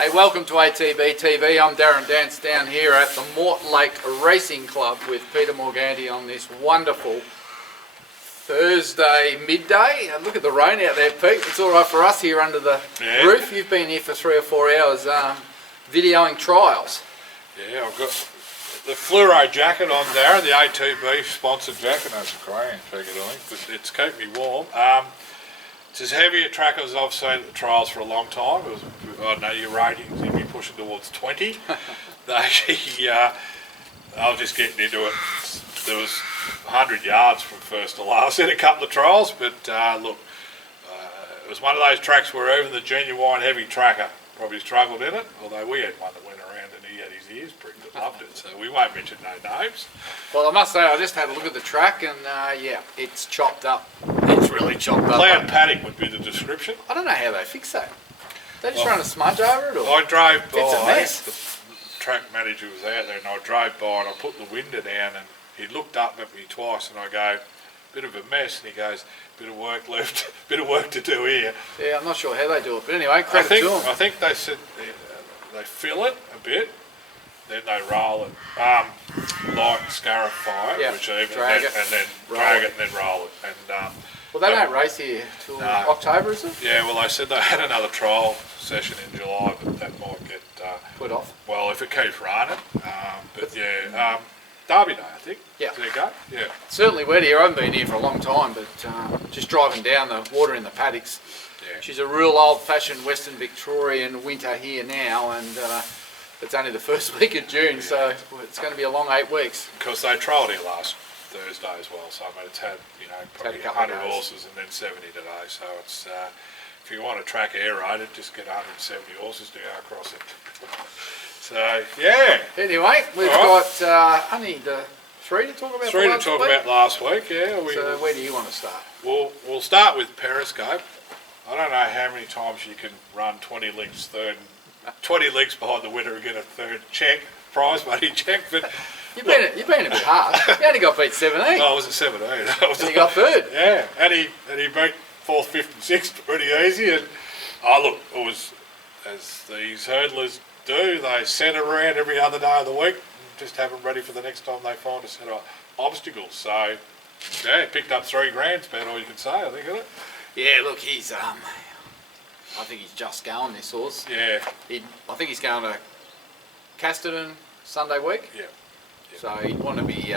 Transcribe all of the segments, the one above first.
Hey, welcome to ATB TV. I'm Darren Dance down here at the Mortlake Racing Club with Peter Morganti on this wonderful Thursday midday. Look at the rain out there, Pete. It's all right for us here under the roof. You've been here for 3 or 4 hours videoing trials. Yeah, I've got the fluoro jacket on, Darren, the ATB sponsored jacket. That's a grand figure, I think, but it's kept me warm. It's as heavy a track as I've seen at the trials for a long time. I know your ratings, you'd be pushing towards 20. I was just getting into it. There was 100 yards from first to last in a couple of trials, but look, it was one of those tracks where even the genuine heavy tracker probably struggled in it, although we had one that went around and he had his ears pricked and loved it, so we won't mention no names. Well, I must say, I just had a look at the track and yeah, it's chopped up. It's really chopped up. Cloud paddock would be the description. I don't know how they fix that. They just run a smudge over it, or? I drove by. It's a mess. The track manager was out there, and I drove by and I put the window down, and he looked up at me twice, and I go, "Bit of a mess," and he goes, "Bit of work left, bit of work to do here." Yeah, I'm not sure how they do it, but anyway, credit to them. I think they said they fill it a bit, then they roll it, light scarify it, and then drag it and then roll it. And well, they don't race here till October, is it? Yeah, well, they said they had another trial session in July, but that might get put off. Well, if it keeps raining, but yeah, Derby Day, I think. Yeah. There you go. Yeah. Certainly wet here. I haven't been here for a long time, but just driving down the water in the paddocks. Yeah. She's a real old-fashioned Western Victorian winter here now, and it's only the first week of June, so it's going to be a long 8 weeks. Because they trialled here last Thursday as well, so I mean, it's had, you know, probably 100 horses and then 70 today, so it's if you want a track aerated, just get 170 horses to go across it. So yeah. Anyway, we've got only the 3 to talk about. 3 to talk about last week. Yeah. So where do you want to start? We'll start with Periscope. I don't know how many times you can run 20 lengths third, 20 lengths behind the winner and get a third check, prize money check, but. You've been a bit hard. You only got beat 17. Oh, was it 17? And you got third. Yeah, and he beat 4th, 5th and 6th pretty easy. And look, it was, as these hurdlers do, they set around every other day of the week and just have them ready for the next time they find a set of obstacles. So, yeah, picked up $3 grand, about all you can say, I think, isn't it? Yeah, look, he's, I think he's just going, this horse. Yeah. I think he's going to Casterton Sunday week. Yeah. So he'd want to be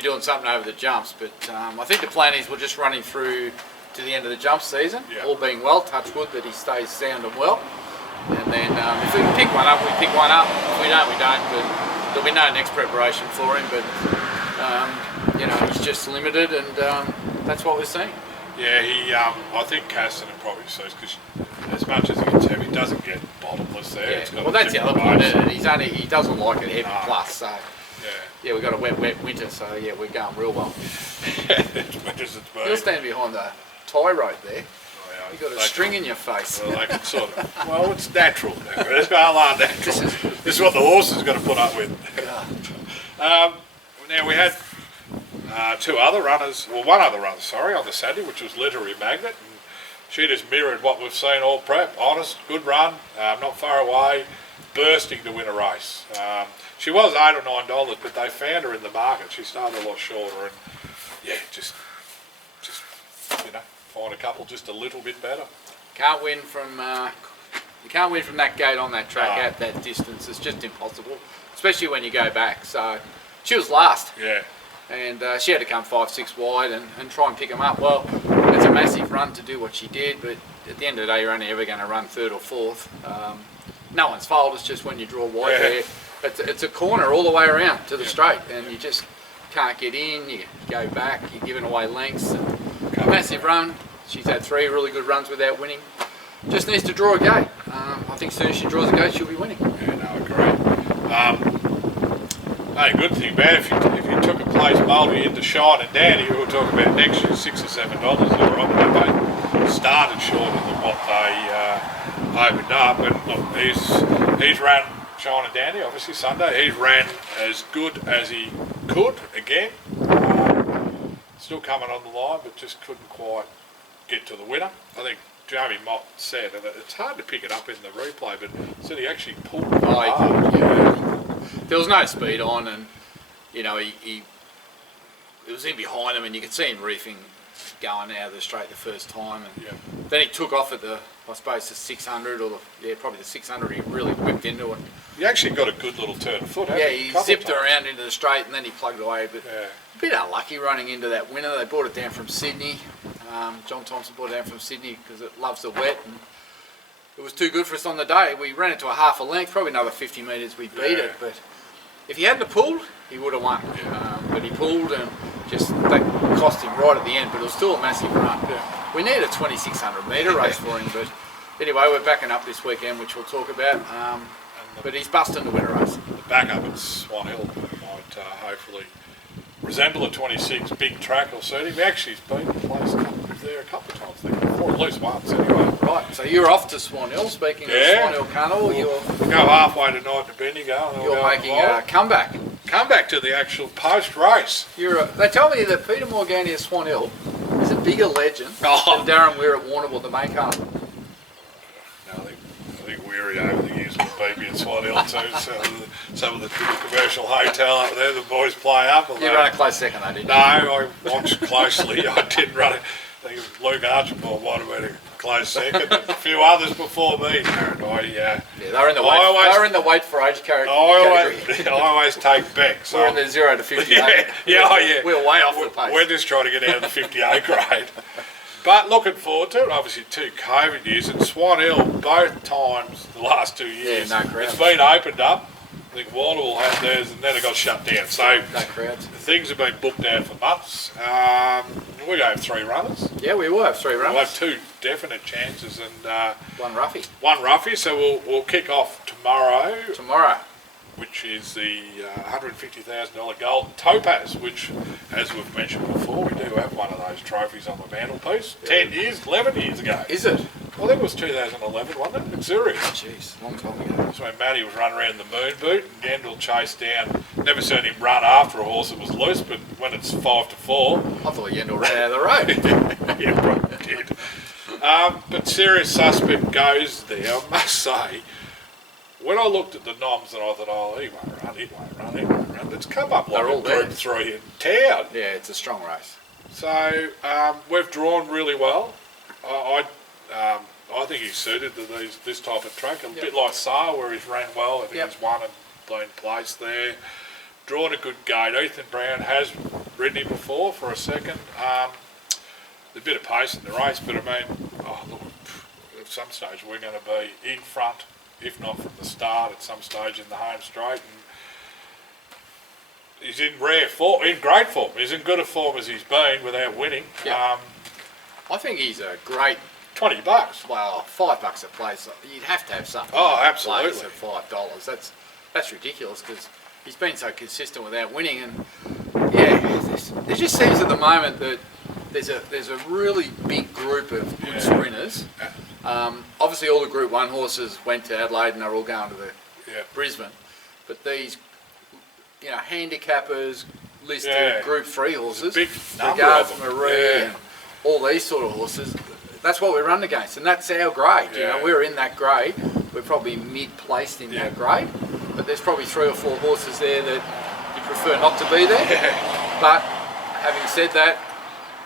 doing something over the jumps, but I think the plan is we'll just run him through to the end of the jump season, all being well, touch wood that he stays sound and well, and then if we can pick one up, we pick one up. If we don't, we don't. But there'll be no next preparation for him. But you know, he's just limited, and that's what we're seeing. Yeah, I think Casterton probably suits, because as much as he gets heavy, he doesn't get bottomless there. Yeah. It's got well, that's the other point. He doesn't like it heavy plus. So yeah, we've got a wet winter. So yeah, we're going real well. It's wet as it's been. You'll stand behind the tie road there. Oh, yeah, You've got a string in your face. Well, they can sort of. Well, it's natural. It's natural. This is what the horse is going to put up with. Now we had. 2 other runners, well, 1 other runner, sorry, on the Saturday, which was Literary Magnet. And she just mirrored what we've seen all prep. Honest, good run, not far away, bursting to win a race. She was $8 or $9, but they found her in the market. She started a lot shorter, and yeah, just you know, find a couple just a little bit better. Can't win from you can't win from that gate on that track at that distance. It's just impossible, especially when you go back. So she was last. Yeah. And she had to come 5-6 wide and try and pick them up. Well, it's a massive run to do what she did, but at the end of the day, you're only ever going to run 3rd or 4th. No one's fault, it's just when you draw wide there. It's a corner all the way around to the straight, and you just can't get in, you go back, you're giving away lengths. Massive run. She's had 3 really good runs without winning. Just needs to draw a gate. I think as soon as she draws a gate, she'll be winning. Yeah, no, I agree. Hey, good thing, man, if you took a place multi into Shine and Danny, we were talking about next year, $6 or $7, all right, but they started shorter than what they opened up. And look, he's ran Shine and Danny, obviously Sunday. He's ran as good as he could again. Still coming on the line, but just couldn't quite get to the winner. I think Jamie Mott said, and it's hard to pick it up in the replay, but said he actually pulled it Oh, hard. yeah. There was no speed on, and you know it was in behind him, and you could see him reefing going out of the straight the first time, and then he took off at the, I suppose, the 600 or probably the 600. He really whipped into it. He actually got a good little turn of foot. Yeah, he zipped around into the straight, and then he plugged away. But a bit unlucky running into that winner. They brought it down from Sydney. John Thompson brought it down from Sydney because it loves the wet, and it was too good for us on the day. We ran it to a half a length, probably another 50 metres. We beat it, but if he hadn't pulled, he would have won. But he pulled, and just that cost him right at the end. But it was still a massive run. We need a 2,600 metre race for him, but anyway, we're backing up this weekend, which we'll talk about. But he's busting the winter race. The backup at Swan Hill might hopefully resemble a 26 big track or suit him. Actually, he's been placed there a couple of times, or at least once anyway. Right, so you're off to Swan Hill. Speaking of Swan Hill Carnival, we'll go halfway tonight to Bendigo. And you're making a comeback. Come back to the actual post-race. They tell me that Peter Morgani at Swan Hill is a bigger legend than Darren Weir at Warrnambool, the main carnival. I think Weary over the years with BB at Swan Hill too. Some of the commercial hotel up there, the boys play up. You ran a close second though, didn't you? No, I watched closely. I didn't run it. I think Luke Archibald might have been a close second. A few others before me. Yeah, they're in the weight. They're in the weight for age category. I always take back. So we're in the 0 to 58. We're way off the pace. We're just trying to get out of the 58 grade. But looking forward to it. Obviously, 2 COVID years at Swan Hill, both times the last 2 years. Yeah, no crowds. It's been opened up. I think Warrnambool had theirs, and then it got shut down. So no crowds. Things have been booked out for months. We're going to have 3 runners. Yeah, we will have 3 runners. We'll have 2 definite chances and one roughie. One roughie. So we'll kick off tomorrow. Which is the $150,000 Golden Topaz, which, as we've mentioned before, we do have one of those trophies on the mantelpiece. 10 years, 11 years ago. Is it? I think it was 2011, wasn't it? In Zurich. Jeez, long time ago. That's when Matty was running around the moon boot and Gendel chased down. Never seen him run after a horse that was loose, but when it's 5 to 4. I thought Gendel ran out of the road. Yeah, probably did. But Serious Suspect goes there, I must say. When I looked at the noms and I thought, he won't run. It's come up like a Group 3 in town. Yeah, it's a strong race. So we've drawn really well. I think he's suited to this type of track. A bit like Sale, where he's ran well. I think he's won and been placed there. Drawn a good gate. Ethan Brown has ridden him before for a second. There's a bit of pace in the race, but I mean, look, at some stage we're going to be in front, if not from the start, at some stage in the home straight. And he's in great form. He's in good a form as he's been without winning. Yep. I think he's a great $20. Well, $5 a place. You'd have to have something. Oh, absolutely. At $5. That's ridiculous because he's been so consistent without winning. And there just seems at the moment that there's a really big group of good sprinters. Obviously, all the Group 1 horses went to Adelaide and they're all going to the Brisbane. But these, handicappers, listed Group 3 horses, Regards Marie, and all these sort of horses, that's what we run against. And that's our grade. We're in that grade. We're probably mid-placed in that grade. But there's probably 3 or 4 horses there that you prefer not to be there. But having said that,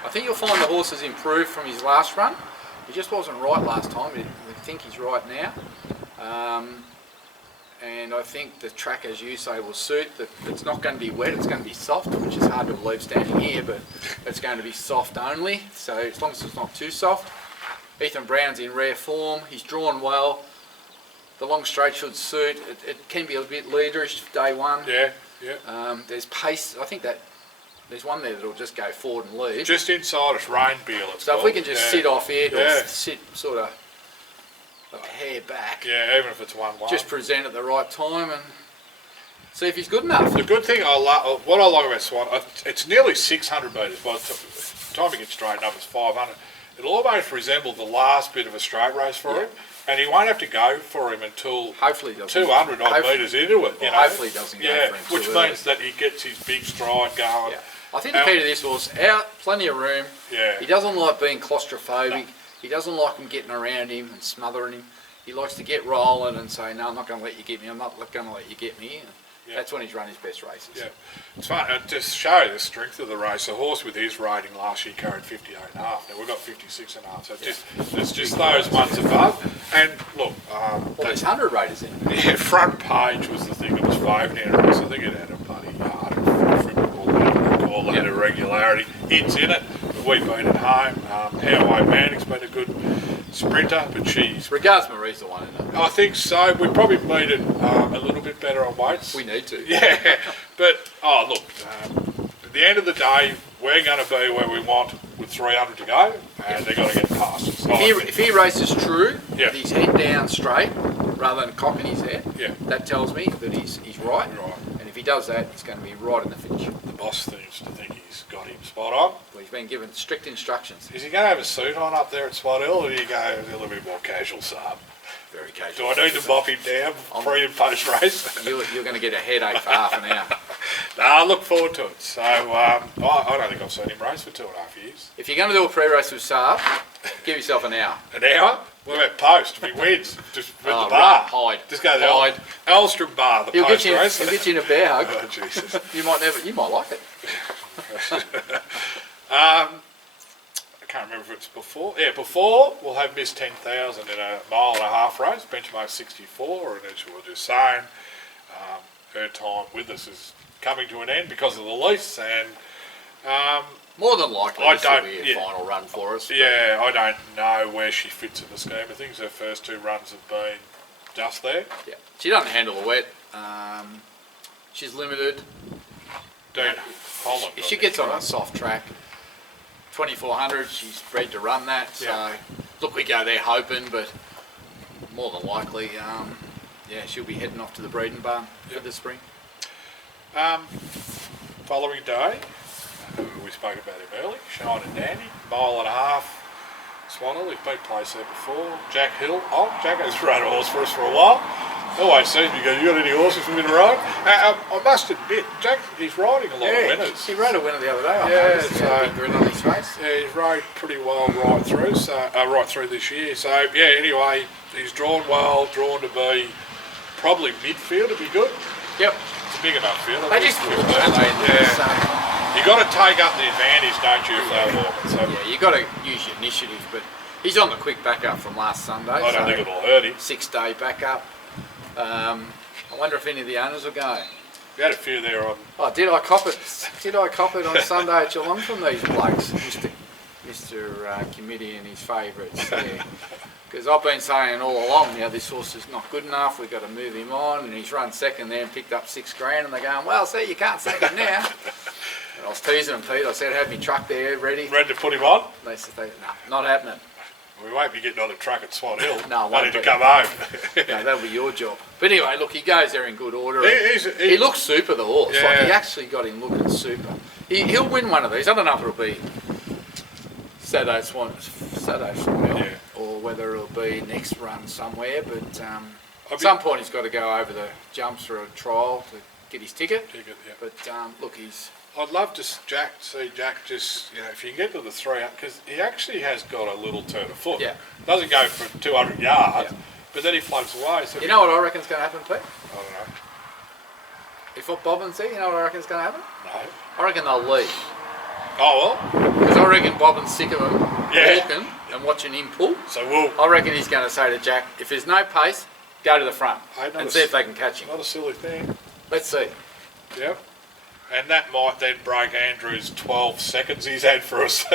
I think you'll find the horses improved from his last run. He just wasn't right last time. We think he's right now. And I think the track, as you say, will suit. That it's not going to be wet, it's going to be soft, which is hard to believe standing here, but it's going to be soft only. So as long as it's not too soft. Ethan Brown's in rare form. He's drawn well. The long straight should suit. It can be a bit leaderish day one. There's pace. I think that there's one there that'll just go forward and lead. Just inside us, Rainbeal. So if we can just sit off it or sit sort of like a hair back. Yeah, even if it's 1-1. Just present at the right time and see if he's good enough. The good thing what I like about Swan, it's nearly 600 metres. By the time he gets straightened up, it's 500. It'll almost resemble the last bit of a straight race for him. And he won't have to go for him until hopefully 200 odd metres into it. Hopefully he doesn't go for him which means that he gets his big stride going. I think the key to this horse, plenty of room. He doesn't like being claustrophobic. He doesn't like them getting around him and smothering him. He likes to get rolling and say, no, I'm not going to let you get me, I'm not going to let you get me. And that's when he's run his best races. Yeah, it's fun. To show the strength of the race, a horse with his rating last year carried 58.5. Now we've got 56.5, so it's just those ones above. And look, well, there's 100 raters in it. Yeah, front page was the thing that was favoured in it. So I think it had a bloody yard of call that irregularity. It's in it, but we beat it home. How Mannick's been a good sprinter, but she's... Regards Marie's the one, isn't it? I think so. We probably beat it a little bit better on weights. We need to. Yeah, but, look, at the end of the day, we're going to be where we want with 300 to go, and they're going to get past us. If he races true, with his head down straight, rather than cocking his head, that tells me that he's right. And if he does that, he's going to be right in the finish. The boss seems to think he's got him spot on. Well, he's been given strict instructions. Is he going to have a suit on up there at Spot Hill, or do you go a little bit more casual, Saab? Very casual. Do I need to mop him down pre and post race? You're going to get a headache for half an hour. No, I look forward to it. So I don't think I've seen him race for 2.5 years. If you're going to do a pre-race with Saab, give yourself an hour. An hour? What about post? If he wins, just with the bar. Right, hide. Just go to the Elstrom bar, the post race. He'll get you in a bear hug. Oh, Jesus. You might like it. I can't remember if it's before. Yeah, before we'll have Miss 10,000 in a 1.5 mile race, benchmark 64, and as we were just saying, her time with us is coming to an end because of the lease, and more than likely this will be a final run for us. Yeah, I don't know where she fits in the scheme of things. Her first 2 runs have been just there. Yeah, she doesn't handle the wet. She's limited. Dean Holland. If she gets on a soft track, 2400, she's bred to run that. So look, we go there hoping, but more than likely, she'll be heading off to the breeding barn for the spring. Following day, we spoke about him early, Shine and Dandy, 1.5 miles, Swanhill, he's been placed there before. Jack Hill, Jack has run a horse for us for a while. Always seems to go, you got any horses for me to ride? I must admit, Jack, he's riding a lot of winners. He rode a winner the other day. Big grin on his face. Yeah, he's rode pretty well right through this year. So anyway, he's drawn well, drawn to be probably midfield to be good. Yep. It's a big enough field. They just walk, don't they? You got to take up the advantage, don't you, if they're walking? So yeah, you got to use your initiative, but he's on the quick backup from last Sunday. I don't think it'll hurt him. 6-day backup. I wonder if any of the owners will go. You had a few there on. Oh, did I cop it? Did I cop it on Sunday at Geelong from these blokes, Mr. Committee and his favourites there? Because I've been saying all along, this horse is not good enough. We've got to move him on, and he's run second there and picked up $6,000. And they're going, well, see, you can't sack him now. And I was teasing them, Pete. I said, have your truck there ready. Ready to put him on? They said, no, not happening. We won't be getting on the truck at Swan Hill. No, I need to come home. No, that'll be your job. But anyway, look, he goes there in good order. He looks super, the horse. Yeah. Like, he actually got him looking super. He'll win one of these. I don't know if it'll be Saturday Swan Hill, or whether it'll be next run somewhere. But at some point, he's got to go over the jumps for a trial to get his ticket. But look, I'd love to see Jack just, if you can get to the 300, because he actually has got a little turn of foot. Yeah. Doesn't go for 200 yards, but then he floats away. So you know what I reckon's going to happen, Pete? I don't know. If what Bob and see, you know what I reckon's going to happen? No. I reckon they'll leave. Oh, well. Because I reckon Bobbin's sick of him walking and watching him pull. So I reckon he's going to say to Jack, if there's no pace, go to the front and see if they can catch him. Not a silly thing. Let's see. Yep. And that might then break Andrew's 12 seconds he's had for us.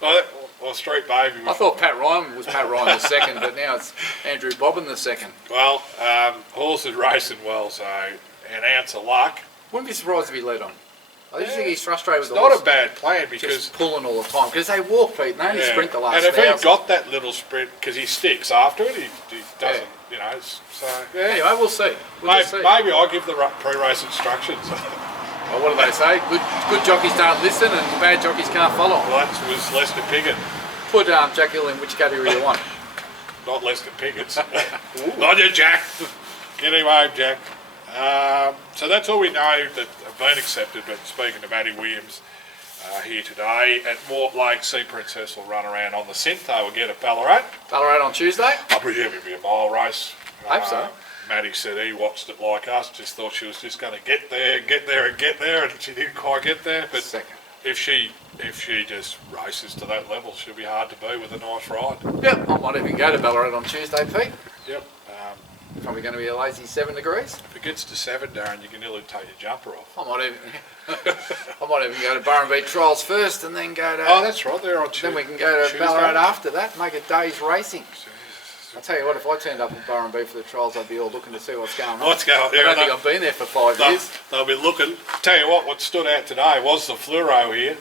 Well, Street Baby. I thought Pat Ryan was the second, but now it's Andrew Bobbin the second. Well, horse is racing well, so an ounce of luck. Wouldn't be surprised if he led on. I just think he's frustrated with the horse. horse. It's not a bad plan because just pulling all the time because they walk, Pete, and they only sprint the last. And if he got that little sprint, because he sticks after it, he doesn't. So anyway, we'll see. Maybe I'll give the pre-race instructions. Well, what do they say? Good jockeys don't listen and bad jockeys can't follow. Well, that was Lester Piggott. Put Jack Hill in which category you want. Not Lester Piggott's. Not you, Jack. Get him home, Jack. So that's all we know that have been accepted, but speaking of Matty Williams, here today at Mortlake. Sea Princess will run around on the Synto again at Ballarat. Ballarat on Tuesday? I presume it'll be a mile race. Hope so. Maddie said he watched it like us, just thought she was just going to get there, and she didn't quite get there. But Second. if she just races to that level, she'll be hard to beat with a nice ride. Yep, I might even go to Ballarat on Tuesday, Pete. Yep. Probably going to be a lazy 7 degrees. If it gets to 7, Darren, you can nearly take your jumper off. I might even go to Burrenby Trials first and then go to... Oh, that's right, they're on Tuesday. Then we can go to Ballarat after that, make a day's racing. I'll tell you what, if I turned up in Burrenby for the trials, I'd be all looking to see what's going on. What's going on? I don't think I've been there for 5 years. They'll be looking. Tell you what stood out today was the fluoro here.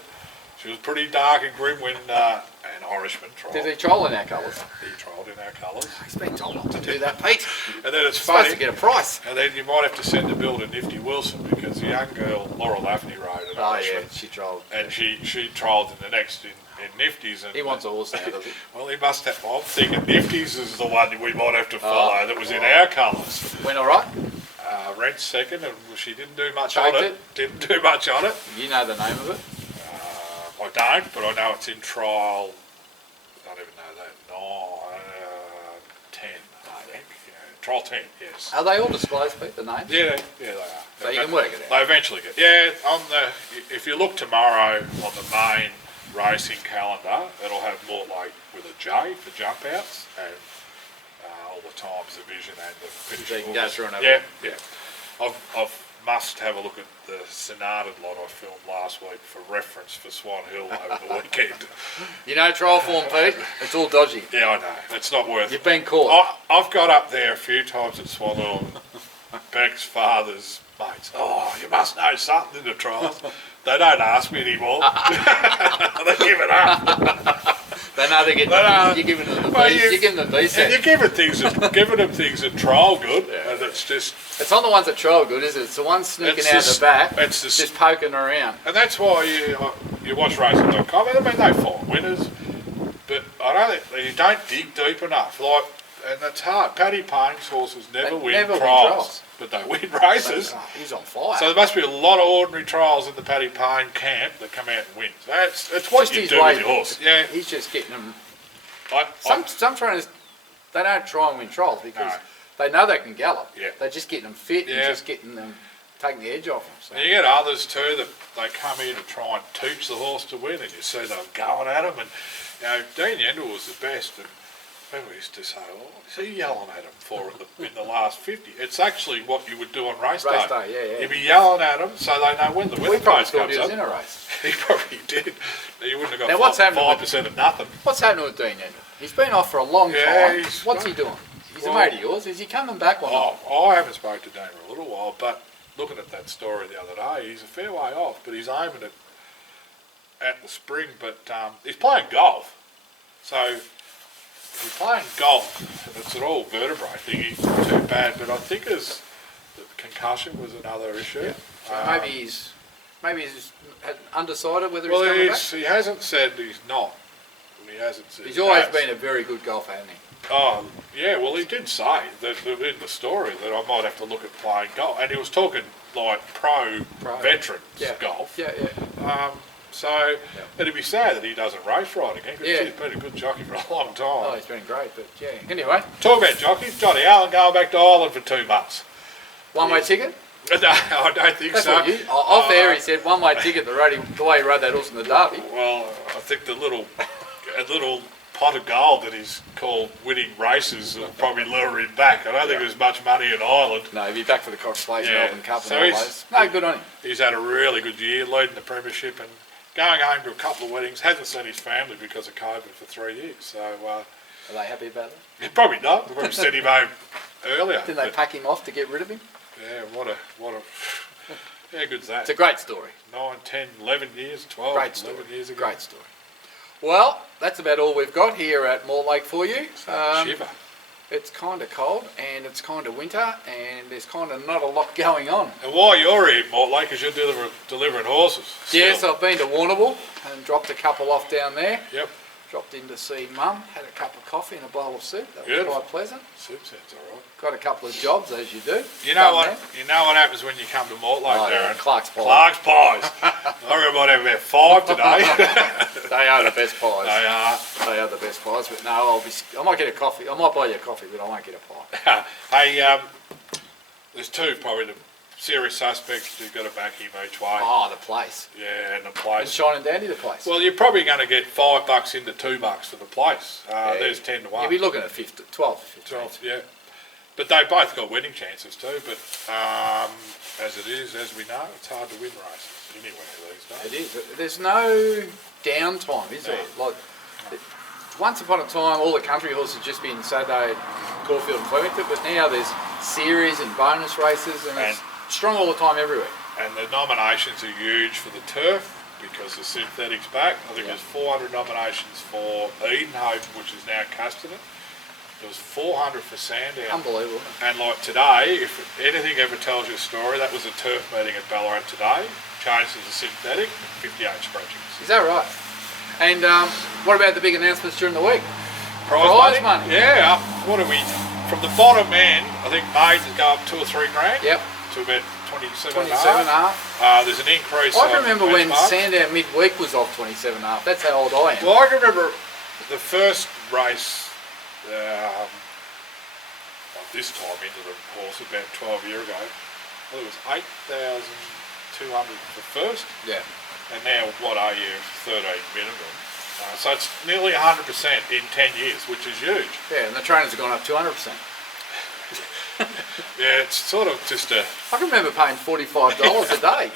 She was pretty dark and grim when an Irishman trialled. Did he trial in our colours? He trialled in our colours. He's been told not to do that, Pete. And then it's supposed funny. to get a price. And then you might have to send the bill to Nifty Wilson because the young girl, Laura Lafney, rode an Irishman. Yeah, she trialled. And she trialled in the next in Nifties. And He wants a horse now, does he? Well, he must have. I'm thinking Nifties is the one we might have to follow that was in our colours. Went all right? Ran second, and she didn't do much Choked on it. Didn't do much on it. You know the name of it? I don't, but I know it's in trial. I don't even know that. 10, I think. Yeah, trial 10, yes. Are they all disclosed, Pete, the names? Yeah, they are. So you can work it out. They eventually get. Yeah, if you look tomorrow on the main racing calendar, it'll have Mortlake with a J for jump outs and all the times, the vision and the finish. So you can go through and have yeah. I've must have a look at the Sonata lot I filmed last week for reference for Swan Hill over the weekend. You know trial form, Pete? It's all dodgy. Yeah, I know. It's not worth it. You've been caught. I've got up there a few times at Swan Hill. Beck's father's mates. Oh, you must know something in the trials. They don't ask me anymore. They give it up. They know they get. You're giving them the beast. You're giving them decent. And you're giving them things that trial good, and it's just. It's not the ones that trial good, is it? It's the ones sneaking out the back, it's just poking around. And that's why you watch racing.com. I mean, they find winners, but I don't think you don't dig deep enough. And that's hard. Paddy Payne's horses never win trials, but they win races. He's on fire. So there must be a lot of ordinary trials in the Paddy Payne camp that come out and win. It's what you do with your horse. Yeah, he's just getting them. Some trainers, they don't try and win trials because they know they can gallop. Yeah. They're just getting them fit and just getting them, taking the edge off them. So. And you get others too that they come here to try and teach the horse to win, and you see them going at them. And Dean Yendall was the best. And people used to say, "Oh, is he yelling at him for it in the last 50?" It's actually what you would do on race day. Yeah. You'd be yelling at them so they know when the winner comes up. He was in a race. He probably did. You wouldn't have got now, what's 5% of nothing. What's happening with Dean Yendall? He's been off for a long time. What's he doing? He's a mate of yours. Is he coming back or not? I haven't spoken to Dean for a little while, but looking at that story the other day, he's a fair way off, but he's aiming it at the spring. But he's playing golf. So he's playing golf, and it's an all vertebrae thing. He's not too bad, but I think the concussion was another issue. Yeah. So maybe he's undecided whether he's coming back. He hasn't said he's not. He hasn't said he's always been a very good golfer, hasn't he? Oh, yeah, well, he did say that in the story that I might have to look at playing golf. And he was talking like pro veterans golf. Yeah. It'd be sad that he doesn't race right again because he's been a good jockey for a long time. Oh, he's been great, but Anyway. Talk about jockeys. Johnny Allen going back to Ireland for 2 months. One-way ticket? No, I don't think That's so. Off air he said one-way ticket, the way he rode that horse in the Derby. Well, I think a little pot of gold that he's called winning races will probably lure him back. I don't think there's much money in Ireland. No, he'll be back for the Cox Plate, Melbourne Cup so and all those. No, good on him. He's had a really good year, leading the premiership and going home to a couple of weddings. Hasn't seen his family because of COVID for 3 years. So are they happy about that? Probably not. They probably sent him home earlier. Didn't they pack him off to get rid of him? Yeah, what a how good's that? It's a great story. 9, 10, 11 years, 12, great story. 11 years ago. Great story. Well, that's about all we've got here at Mortlake for you. Shiver. It's kind of cold and it's kind of winter and there's kind of not a lot going on. And while you're here at Mortlake, because you're delivering horses. Yes, I've been to Warrnambool and dropped a couple off down there. Yep. Dropped in to see Mum, had a cup of coffee and a bowl of soup. That was Beautiful. quite pleasant. Soup sounds all right. Got a couple of jobs, as you do. You know Done what? that. You know what happens when you come to Mortlake, Oh, yeah, Darren? Clark's Pie. Clark's pies. I reckon I might have about 5 today. They are the best pies. They are. They are the best pies. But no, I might get a coffee. I might buy you a coffee, but I won't get a pie. Hey, there's two probably the serious suspects who've got to back him each way. Oh, the place. Yeah, and the And place. Shine and Dandy, the place. Well, you're probably going to get $5 into $2 for the place. There's 10 to 1. You'll be looking at 12 to 15. 12, yeah. But they both got winning chances too. But as it is, as we know, it's hard to win races anywhere these days. It is. There's no downtime, is there? Like, once upon a time, all the country horses just been Saturday at Caulfield and Flemington, but now there's series and bonus races, and it's strong all the time everywhere. And the nominations are huge for the turf because the synthetic's back. I think there's 400 nominations for Edenhope, which is now Casterton. There was 400 for Sandown. Unbelievable. And like today, if anything ever tells you a story, that was a turf meeting at Ballarat today. Changed to the synthetic, 58 scratchings. Is that right? And what about the big announcements during the week? Prize money? Yeah, what are we? From the bottom end, I think maidens go up 2 or 3 grand. Yep. To about 27 27 and a half. There's an increase. I can remember when benchmark. Sandown midweek was off 27 and a half. That's how old I am. Well, I can remember the first race this time into the horse about 12 years ago. Well, it was 8,200 for first. Yeah. And now, what are you, 13 minimum? So it's nearly 100% in 10 years, which is huge. Yeah, and the trainers have gone up 200%. Yeah, it's sort of just a... I can remember paying $45 a day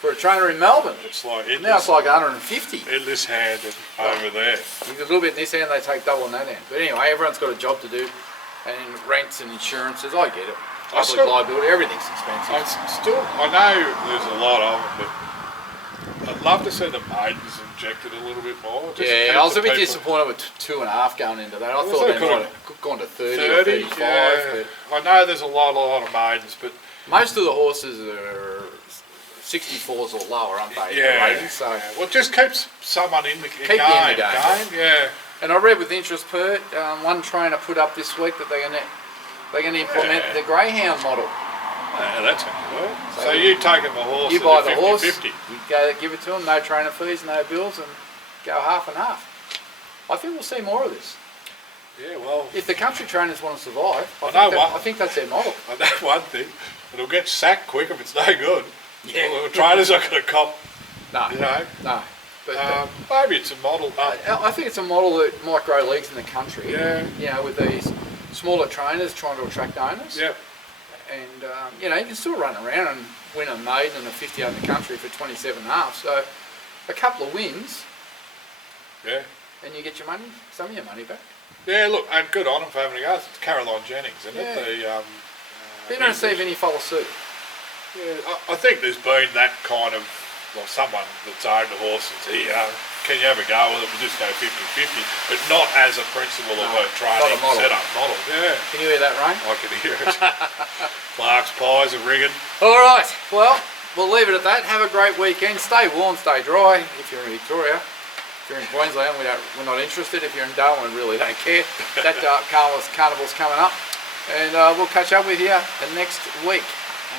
for a trainer in Melbourne. It's like Now it's like 150. endless hand over there. You get a little bit in this hand, they take double on that end. But anyway, everyone's got a job to do, and rents and insurances, I get it. Public liability, everything's expensive. I know there's a lot of it, but I'd love to see the maidens injected a little bit more. Yeah, I was a bit disappointed with 2.5 going into that. I thought they might have gone to 30 or 35. Yeah. I know there's a lot of maidens, but most of the horses are 64s or lower, aren't they? yeah. So. Well, it just keeps someone in the Keep you in the game. Yeah. And I read with interest, Pert, one trainer put up this week that they're going to implement the greyhound model. Yeah, that's going to work. So you take them a horse, you buy the 50, horse, 50. you go give it to them, no trainer fees, no bills, and go half and half. I think we'll see more of this. Yeah, well, If the country trainers want to survive, I think that's their model. I know one thing, it'll get sacked quick if it's no good. Yeah. Well, the trainers are going to cop, No, you know. no. But Maybe it's a model. I think it's a model that might grow leagues in the country. Yeah. You know, with these smaller trainers trying to attract owners. Yep. And you know, you can still run around and win a maiden and a 50 out in the country for 27 and a half. So a couple of wins, Yeah. and you get your money, some of your money back. Yeah, look, and good on them for having a go. It's Caroline Jennings, isn't it? Yeah. The, You don't receive any follow suit. Yeah, I think there's been that kind of, well, someone that's owned a horse and said, can you have a go with it? We'll just go 50-50, but not as a principle of a training setup model. Yeah. Can you hear that, Rain? I can hear it. Clark's pies are rigging. All right. Well, we'll leave it at that. Have a great weekend. Stay warm, stay dry. If you're in Victoria, if you're in Queensland, we're not interested. If you're in Darwin, we really don't care. That carnival's coming up, and we'll catch up with you the next week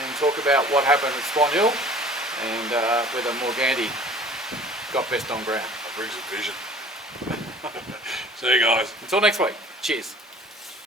and talk about what happened at Swan Hill and whether Morganti got best on ground. That brings a vision. See you guys. Until next week. Cheers.